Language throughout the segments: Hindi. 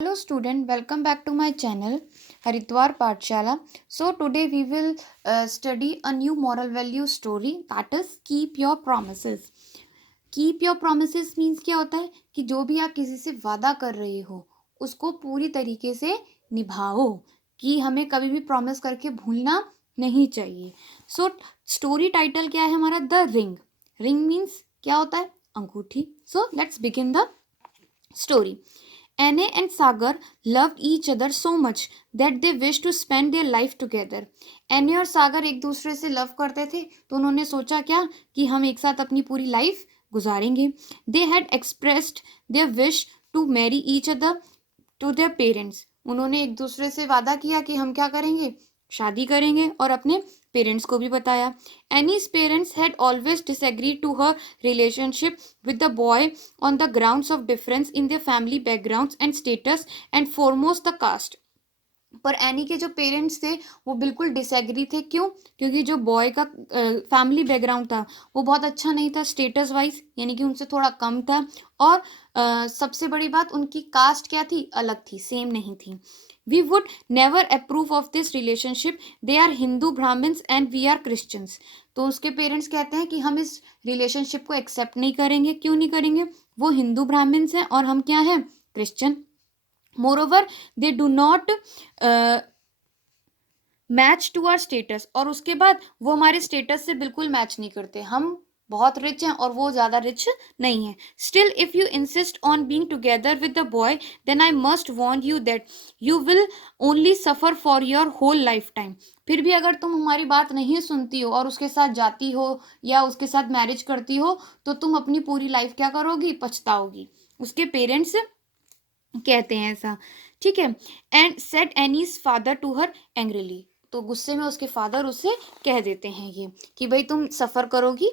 Hello student, welcome back to my channel Haridwar Pathshala. So today we will study a new moral value story, that is keep your promises. Keep your promises means क्या होता है कि जो भी आप किसी से वादा कर रहे हो उसको पूरी तरीके से निभाओ, कि हमें कभी भी प्रॉमिस करके भूलना नहीं चाहिए. सो स्टोरी टाइटल क्या है हमारा? The ring. रिंग मीन्स क्या होता है? अंगूठी. So let's begin the story. Anne and Sagar loved each other so much that they wished to spend their life together. Anne और सागर एक दूसरे से लव करते थे, तो उन्होंने सोचा क्या कि हम एक साथ अपनी पूरी life गुजारेंगे. They had expressed their wish to marry each other to their parents. उन्होंने एक दूसरे से वादा किया कि हम क्या करेंगे? शादी करेंगे, और अपने पेरेंट्स को भी बताया. Annie's parents had always disagreed to her relationship with the boy on the grounds of difference in their family backgrounds and status, and foremost the caste. पर एनी के जो पेरेंट्स थे वो बिल्कुल डिसएग्री थे. क्यों? क्योंकि जो बॉय का फैमिली बैकग्राउंड था वो बहुत अच्छा नहीं था स्टेटस वाइज, यानी कि उनसे थोड़ा कम था. और सबसे बड़ी बात, उनकी कास्ट क्या थी? अलग थी, सेम नहीं थी. We would never approve of this relationship. They are Hindu Brahmins and we are Christians. तो उसके पेरेंट्स कहते हैं कि हम इस रिलेशनशिप को एक्सेप्ट नहीं करेंगे. क्यों नहीं करेंगे? वो हिंदू ब्राह्मण्स हैं और हम क्या हैं? Christian. Moreover they do not match to our status. और उसके बाद वो हमारे स्टेटस से बिल्कुल मैच नहीं करते. हम बहुत रिच हैं और वो ज़्यादा रिच नहीं है. Still if you insist on being together with the boy then I must warn you that you will only suffer for your whole life time. फिर भी अगर तुम हमारी बात नहीं सुनती हो और उसके साथ जाती हो या उसके साथ मैरिज करती हो तो तुम अपनी पूरी लाइफ क्या करोगी? पछताओगी. उसके पेरेंट्स कहते हैं ऐसा. ठीक है. And said Annie's father to her angrily. तो गुस्से में उसके फादर उसे कह देते हैं ये कि भाई तुम सफ़र करोगी.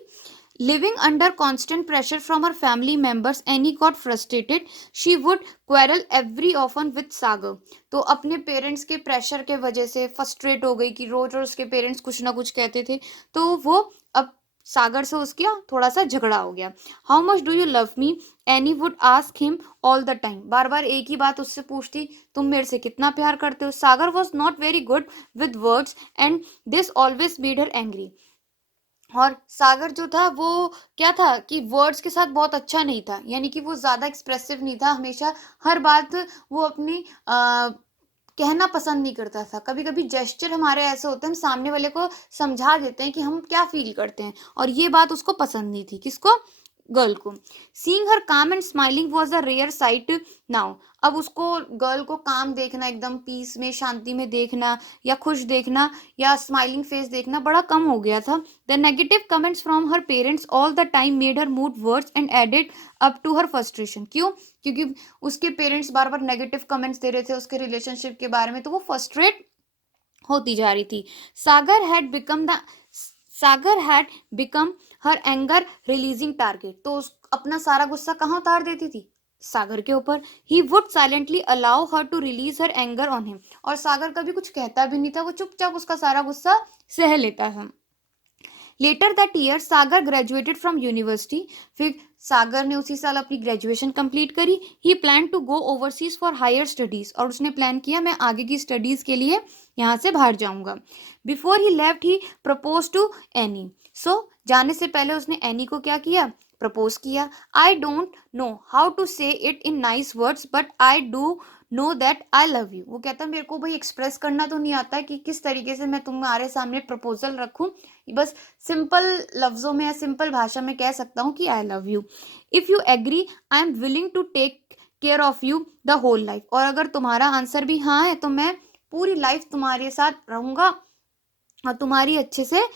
Living under constant pressure from her family members Annie got frustrated. She would quarrel every often with Sagar. तो अपने पेरेंट्स के प्रेशर के वजह से फ्रस्ट्रेट हो गई कि रोज रोज उसके पेरेंट्स कुछ ना कुछ कहते थे. तो वो अब सागर से उसका थोड़ा सा झगड़ा हो गया. How much do you love me? Annie would ask him all the time. बार बार एक ही बात उससे पूछती, तुम मेरे से कितना प्यार करते हो? Sagar was not very good with words and this always made her angry. और सागर जो था वो क्या था कि वर्ड्स के साथ बहुत अच्छा नहीं था, यानी कि वो ज़्यादा एक्सप्रेसिव नहीं था. हमेशा हर बात वो अपनी कहना पसंद नहीं करता था. कभी कभी जेस्चर हमारे ऐसे होते हैं, हम सामने वाले को समझा देते हैं कि हम क्या फील करते हैं, और ये बात उसको पसंद नहीं थी. किसको? गर्ल को. Seeing her calm and smiling was a rare sight now. अब उसको गर्ल को काम देखना, एकदम पीस में, शांति में देखना, या खुश देखना, या स्माइलिंग फेस देखना बड़ा कम हो गया था. The negative comments from her parents all the time made her mood worse and added up to her frustration. क्यों? क्योंकि उसके पेरेंट्स बार बार नेगेटिव कमेंट्स दे रहे थे उसके रिलेशनशिप के बारे में, तो वो फ्रस्ट्रेट होती जा रही थी. Sagar had become the Sagar had become her anger releasing target. तो अपना सारा गुस्सा कहाँ उतार देती थी? सागर के ऊपर. He would silently allow her to release her anger on him. और सागर कभी कुछ कहता भी नहीं था, वो चुपचाप उसका सारा गुस्सा सह लेता था. Later that year Sagar graduated from university. फिर सागर ने उसी साल अपनी ग्रेजुएशन कंप्लीट करी. He plan to go overseas for higher studies. और उसने प्लान किया मैं आगे की स्टडीज के लिए यहाँ से बाहर जाऊंगा. Before he left he propose to Annie. So जाने से पहले उसने एनी को क्या किया? प्रपोज किया. I don't know how to say it in nice words but I do know that I love you. वो कहता मेरे को भाई एक्सप्रेस करना तो नहीं आता है कि किस तरीके से मैं तुम्हारे सामने प्रपोजल रखूं. बस सिंपल लफ्ज़ों में या सिंपल भाषा में कह सकता हूँ कि I love you. If you agree I am willing to take care of you the whole life. और अगर तुम्हारा आंसर भी हाँ है तो मैं पूरी लाइफ तुम्हारे साथ रहूँगा और तुम्हारी अच्छे से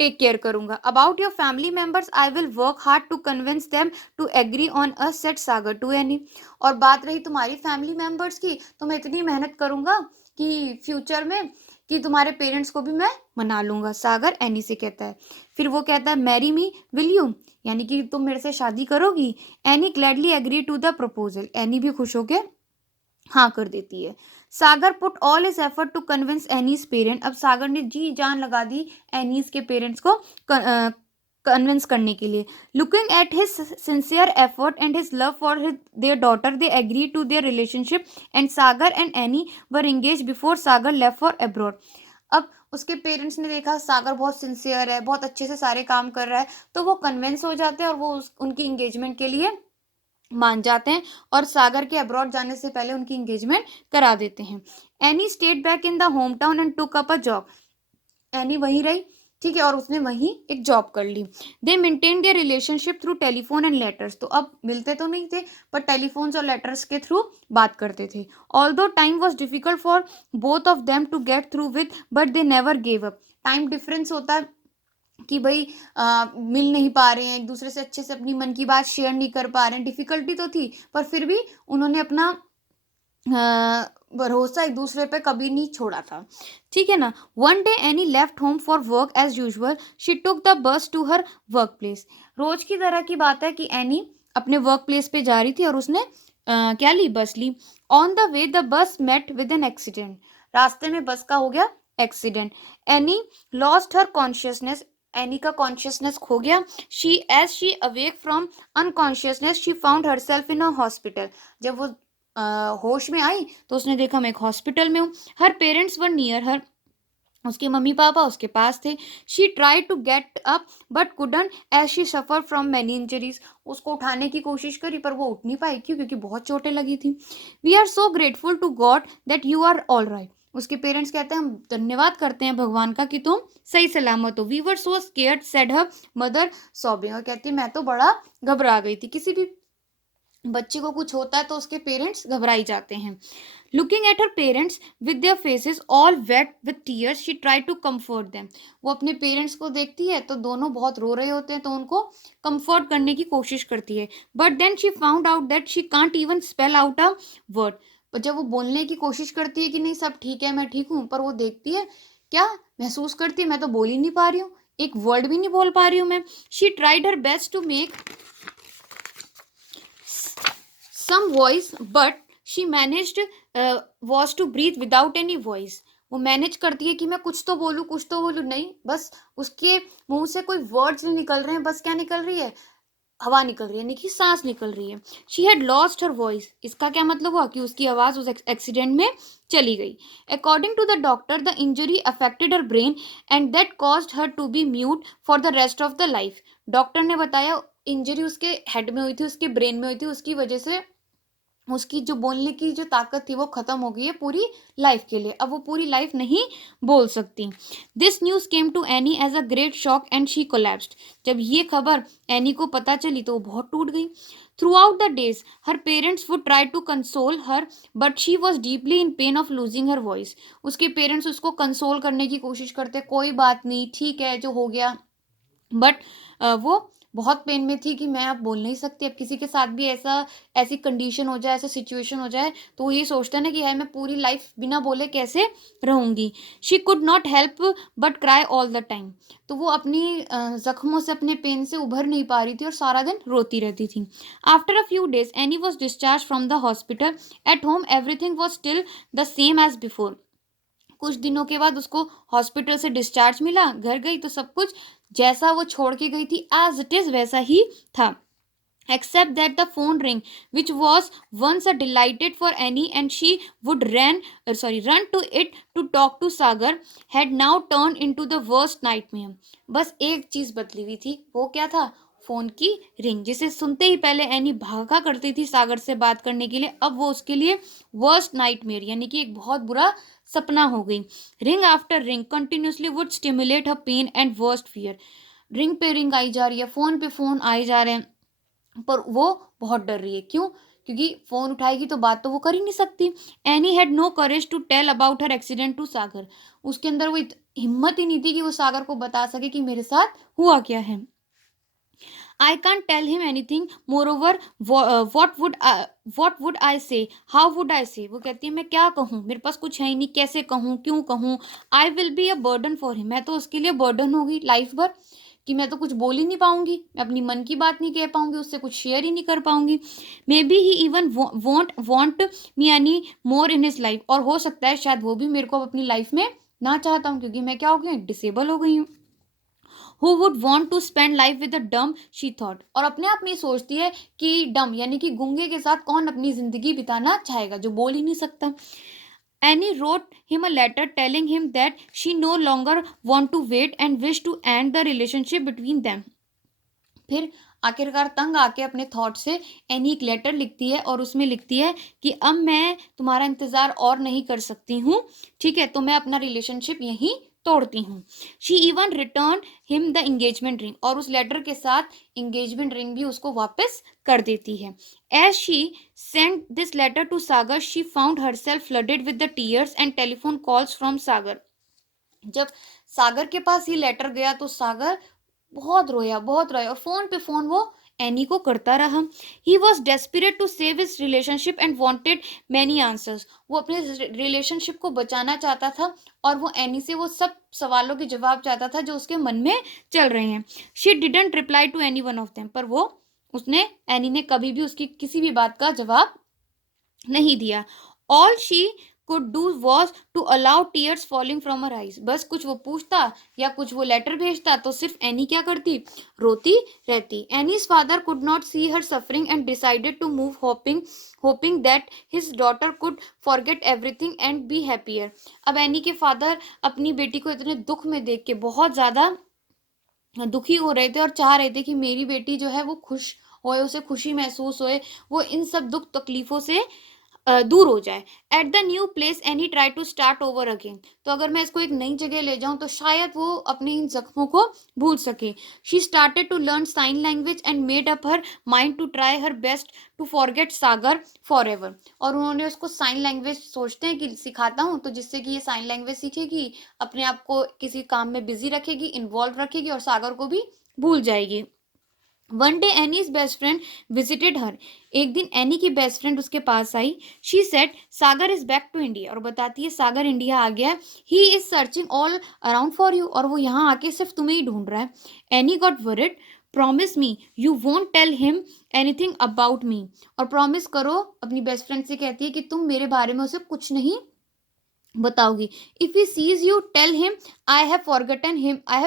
टेक केयर करूंगा. About your family members I will work hard to convince them to agree on a set Sagar to Annie. और बात रही तुम्हारी फैमिली मेम्बर्स की, तो मैं इतनी मेहनत करूंगा कि फ्यूचर में कि तुम्हारे पेरेंट्स को भी मैं मना लूंगा. सागर एनी से कहता है. फिर वो कहता है मैरी मी विल यू, यानी कि तुम मेरे से शादी करोगी. Annie gladly agree to the proposal. Annie भी खुश होके हाँ कर देती है. Sagar put all his effort to convince Annie's parent. अब सागर ने जी जान लगा दी एनीज के पेरेंट्स को कन्विंस करने के लिए. Looking at his sincere effort and his love for their daughter, they agree to their relationship and Sagar and Annie were engage before Sagar left for abroad. अब उसके पेरेंट्स ने देखा सागर बहुत सिंसियर है, बहुत अच्छे से सारे काम कर रहा है, तो वो कन्विंस हो जाते हैं और वो उनकी इंगेजमेंट के लिए मान जाते हैं और सागर के अब्रॉड जाने से पहले उनकी इंगेजमेंट करा देते हैं. Any state back in the home town and took up a job. Any वहीं रही, ठीक है, और उसने वहीं एक जॉब कर ली. They maintain their relationship through telephone and letters. तो अब मिलते तो नहीं थे पर टेलीफोन्स और लेटर्स के थ्रू बात करते थे. Although time was difficult for both of them to get through with, but they never gave up. Time difference होता है कि भाई मिल नहीं पा रहे हैं एक दूसरे से, अच्छे से अपनी मन की बात शेयर नहीं कर पा रहे हैं, डिफिकल्टी तो थी पर फिर भी उन्होंने अपना भरोसा एक दूसरे पे कभी नहीं छोड़ा था, ठीक है ना. One day Annie left home for work as usual. She took the bus to her work place. रोज की तरह की बात है कि एनी अपने वर्क प्लेस पे जा रही थी और उसने क्या ली, बस ली. On the way the bus met with an accident. रास्ते में बस का हो गया accident. Annie lost her consciousness. Annie का कॉन्शियसनेस खो गया. She awake from unconsciousness she found herself in a hospital. जब वो होश में आई तो उसने देखा मैं एक हॉस्पिटल में हूँ. Her parents were near her. उसके मम्मी पापा उसके पास थे. She try to get up but couldn't as she suffer from many injuries. उसको उठाने की कोशिश करी पर वो उठ नहीं पाई. क्यों? क्योंकि बहुत चोटें लगी थी. We are so grateful to God that you are all right. उसके पेरेंट्स कहते हैं हम धन्यवाद करते हैं भगवान का कि तुम सही सलामत हो. We were so scared said her mother sobbing. और कहती मैं तो बड़ा घबरा गई थी. किसी भी बच्चे को कुछ होता है तो उसके पेरेंट्स घबराई जाते हैं. Looking at her parents with their faces all wet with tears she try to comfort them. वो अपने पेरेंट्स को देखती है तो दोनों बहुत रो रहे होते हैं तो उनको कंफर्ट करने की कोशिश करती है. But then she found out that she can't even spell out a word. पर जब वो बोलने की कोशिश करती है कि नहीं सब ठीक है मैं ठीक हूँ, पर वो देखती है क्या महसूस करती है मैं तो बोल ही नहीं पा रही हूँ, एक वर्ड भी नहीं बोल पा रही हूँ मैं. She tried her best to make some voice but she managed was to breathe without any voice. वो मैनेज करती है कि मैं कुछ तो बोलूँ नहीं, बस उसके मुंह से कोई वर्ड्स नहीं निकल रहे हैं. बस क्या निकल रही है, हवा निकल रही है, यानी कि सांस निकल रही है. She had lost her voice. इसका क्या मतलब हुआ कि उसकी आवाज उस एक्सीडेंट में चली गई. According to the doctor the injury affected her brain and that caused her to be mute for the rest of the life. Doctor ने बताया इंजरी उसके हेड में हुई थी, उसके ब्रेन में हुई थी, उसकी वजह से उसकी जो बोलने की जो ताकत थी वो खत्म हो गई है पूरी लाइफ के लिए. अब वो पूरी लाइफ नहीं बोल सकती. This news came to Annie as a great shock and she collapsed. जब ये खबर एनी को पता चली तो वो बहुत टूट गई. Throughout the days her parents would try to console her but she was deeply in pain of losing her voice. उसके पेरेंट्स उसको कंसोल करने की कोशिश करते, कोई बात नहीं ठीक है जो हो गया, बट वो बहुत पेन में थी कि मैं अब बोल नहीं सकती. अब किसी के साथ भी ऐसी कंडीशन हो जाए, ऐसा सिचुएशन हो जाए तो ये सोचता है ना कि यार मैं पूरी लाइफ बिना बोले कैसे रहूंगी. She could not help but cry all the time. तो वो अपनी जख्मों से, अपने पेन से उभर नहीं पा रही थी और सारा दिन रोती रहती थी. After a few days Annie was discharge from the hospital. At home everything was still the same as before. कुछ दिनों के बाद उसको हॉस्पिटल से डिस्चार्ज मिला, घर गई तो सब कुछ जैसा वो छोड़ के गई थी एज इट इज वैसा ही था. Except that the phone ring, which was once a delighted for Annie and she would run to it to talk to Sagar, had now turned into the worst nightmare. बस एक चीज बदली हुई थी. वो क्या था? फोन की रिंग, जिसे सुनते ही पहले एनी भागा करती थी सागर से बात करने के लिए, अब वो उसके लिए वर्स्ट नाइटमेयर यानी कि एक बहुत बुरा सपना हो गई. Ring after ring continuously would stimulate her pain and worst fear. Ring पे रिंग आई जा रही है, फोन पे फोन आए जा रहे हैं, पर वो बहुत डर रही है. क्यों? क्योंकि फोन उठाएगी तो बात तो वो कर ही नहीं सकती. Annie had no courage to tell about her accident to Sagar. उसके अंदर वो हिम्मत ही नहीं थी कि वो सागर को बता सके कि मेरे साथ हुआ क्या है. I can't tell him anything. Moreover, what would I say? How would I say? वो कहती है मैं क्या कहूँ, मेरे पास कुछ है ही नहीं, कैसे कहूँ, क्यों कहूँ. I will be a burden for him. मैं तो उसके लिए बर्डन होगी लाइफ भर, कि मैं तो कुछ बोल ही नहीं पाऊंगी, मैं अपनी मन की बात नहीं कह पाऊंगी, उससे कुछ शेयर ही नहीं कर पाऊंगी. May be he even want me any more in his life. और हो सकता है शायद वो भी मेरे को अपनी लाइफ में ना चाहता हूँ, क्योंकि मैं क्या हो गई, डिसेबल हो गई हूँ. who would want to spend life with a dumb, she thought. और अपने आप में ये सोचती है कि डम यानी कि गूंगे के साथ कौन अपनी जिंदगी बिताना चाहेगा, जो बोल ही नहीं सकता. Annie wrote him a letter telling him that she no longer want to wait and wish to end the relationship between them. फिर आखिरकार तंग आके अपने थॉट से एनी एक लेटर लिखती है और उसमें लिखती है कि अब मैं तुम्हारा इंतज़ार और नहीं कर सकती हूँ, ठीक है, तो मैं अपना रिलेशनशिप यहीं तोड़ती हूँ. She even return him the engagement ring, और उस लेटर के साथ इंगेजमेंट रिंग भी उसको वापस कर देती है. As she sent this letter to Sagar she found herself flooded with the tears and telephone calls from Sagar. जब सागर के पास ये लेटर गया तो सागर बहुत रोया और फोन पे फोन वो एनी को करता रहा. He was desperate to save his relationship and wanted many answers. वो अपने रिलेशनशिप को बचाना चाहता था और वो एनी से वो सब सवालों के जवाब चाहता था जो उसके मन में चल रहे हैं. She didn't reply to any one of them, पर उसने एनी ने कभी भी उसकी किसी भी बात का जवाब नहीं दिया. All she could do was to allow tears falling from her eyes. बस कुछ वो पूछता या कुछ वो लेटर भेजता तो सिर्फ एनी क्या करती, रोती रहती. Annie's father could not see her suffering and decided to move, hoping that his daughter could forget everything and be happier. अब एनी के फादर अपनी बेटी को इतने दुख में देख के बहुत ज़्यादा दुखी हो रहे थे और चाह रहे थे कि मेरी बेटी जो है वो खुश होए, उसे खुशी महसूस होए, वो इन सब दुख तकलीफ़ों से दूर हो जाए. At the new place Annie try to start over again. तो अगर मैं इसको एक नई जगह ले जाऊं तो शायद वो अपने इन जख्मों को भूल सके. She started to learn sign language and made up her mind to try her best to forget Sagar forever. और उन्होंने उसको साइन लैंग्वेज सोचते हैं कि सिखाता हूँ तो जिससे कि ये साइन लैंग्वेज सीखेगी, अपने आप को किसी काम में बिजी रखेगी, इन्वॉल्व रखेगी और सागर को भी भूल जाएगी. One day Annie's best friend visited her. एक दिन एनी की बेस्ट फ्रेंड उसके पास आई. She said Sagar is back to India, और बताती है सागर इंडिया आ गया. He is searching all around for you, और वो यहाँ आके सिर्फ तुम्हें ही ढूंढ रहा है. Annie got worried. Promise me you won't tell him anything about me. और प्रॉमिस करो, अपनी बेस्ट फ्रेंड से कहती है कि तुम मेरे बारे में उसे कुछ नहीं बताओगी. If he sees you tell him I have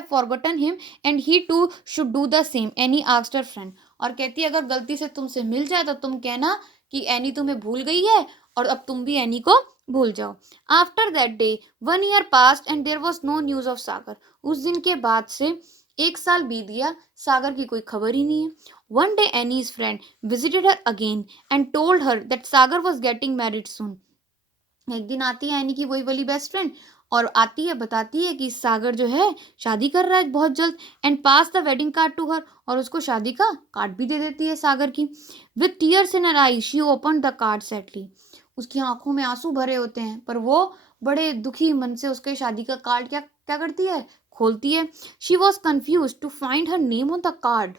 forgotten him and he too should do the same. Annie asked her friend. और कहती है अगर गलती से तुमसे मिल जाए तो तुम कहना कि एनी तुम्हें भूल गई है और अब तुम भी एनी को भूल जाओ. After that day 1 year past and there was no news of Sagar. उस दिन के बाद से 1 साल बीत गया, सागर की कोई खबर ही नहीं है. One day Annie's friend visited her again and told her that Sagar was getting married soon. एक दिन आती है एनी की वही वाली बेस्ट फ्रेंड और आती है, बताती है कि सागर जो है शादी कर रहा है बहुत जल्द. And pass the wedding card to her, और उसको शादी का कार्ड भी दे देती है सागर की. With tears in her I she open the card sadly. उसकी आंखों में आंसू भरे होते हैं पर वो बड़े दुखी मन से उसके शादी का कार्ड क्या क्या करती है, खोलती है. She was confuse to find her name on the card.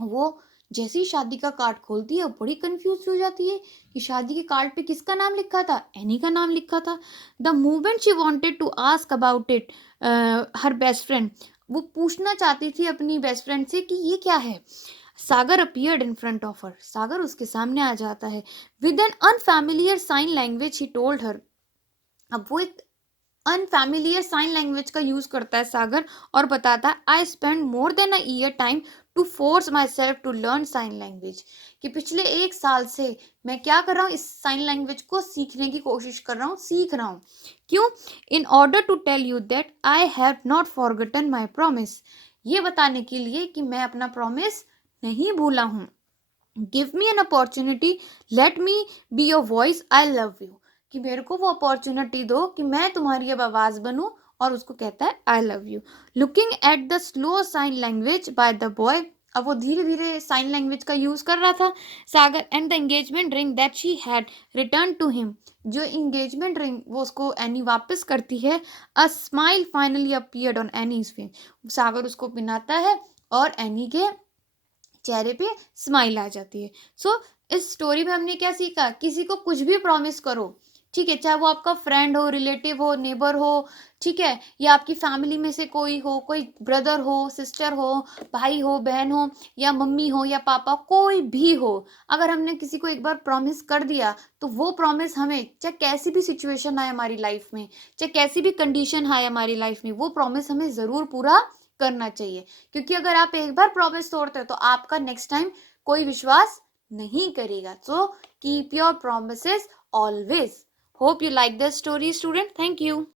वो जैसे ही शादी का कार्ड खोलती है बड़ी कंफ्यूज हो जाती है कि शादी के कार्ड पे किसका नाम लिखा था, एनी का नाम लिखा था. The moment she wanted to ask about it her best friend, वो पूछना चाहती थी अपनी बेस्ट फ्रेंड से कि ये क्या है. Sagar appeared in front of her, Sagar उसके सामने आ जाता है. With an unfamiliar sign language he told her. अब वो एक अनफैमिलियर साइन लैंग्वेज का यूज करता है सागर और बताता है I spend more than a year time to force myself to learn sign language. कि पिछले 1 साल से मैं क्या कर रहा हूँ, इस साइन लैंग्वेज को सीखने की कोशिश कर रहा हूँ, सीख रहा हूँ. क्यों? In order to tell you that I have not forgotten my promise. ये बताने के लिए कि मैं अपना प्रॉमिस नहीं भूला हूँ. Give me an opportunity, let me be your voice, I love you. कि मेरे को वो अपॉर्चुनिटी दो कि मैं तुम्हारी अब आवाज़ बनूं, और उसको कहता है I love you. Looking at the slow sign language by the boy. अब वो धीरे धीरे साइन लैंग्वेज का यूज़ कर रहा था Sagar. And the engagement ring that she had return to him. जो एंगेजमेंट रिंग वो उसको एनी वापस करती है. A smile finally appeared on Annie's face. Sagar उसको पिनाता है और एनी के चेहरे पे स्माइल आ जाती है. सो इस स्टोरी में हमने क्या सीखा, किसी को कुछ भी प्रॉमिस करो, ठीक है, चाहे वो आपका फ्रेंड हो, रिलेटिव हो, नेबर हो, ठीक है, या आपकी फैमिली में से कोई हो, कोई ब्रदर हो, सिस्टर हो, भाई हो, बहन हो, या मम्मी हो या पापा, कोई भी हो. अगर हमने किसी को एक बार प्रॉमिस कर दिया तो वो प्रॉमिस हमें, चाहे कैसी भी सिचुएशन आए हमारी लाइफ में, चाहे कैसी भी कंडीशन आए हमारी लाइफ में, वो प्रॉमिस हमें ज़रूर पूरा करना चाहिए, क्योंकि अगर आप एक बार प्रॉमिस तोड़ते हो तो आपका नेक्स्ट टाइम कोई विश्वास नहीं करेगा. So keep your promises always. Hope you like this story, student. Thank you.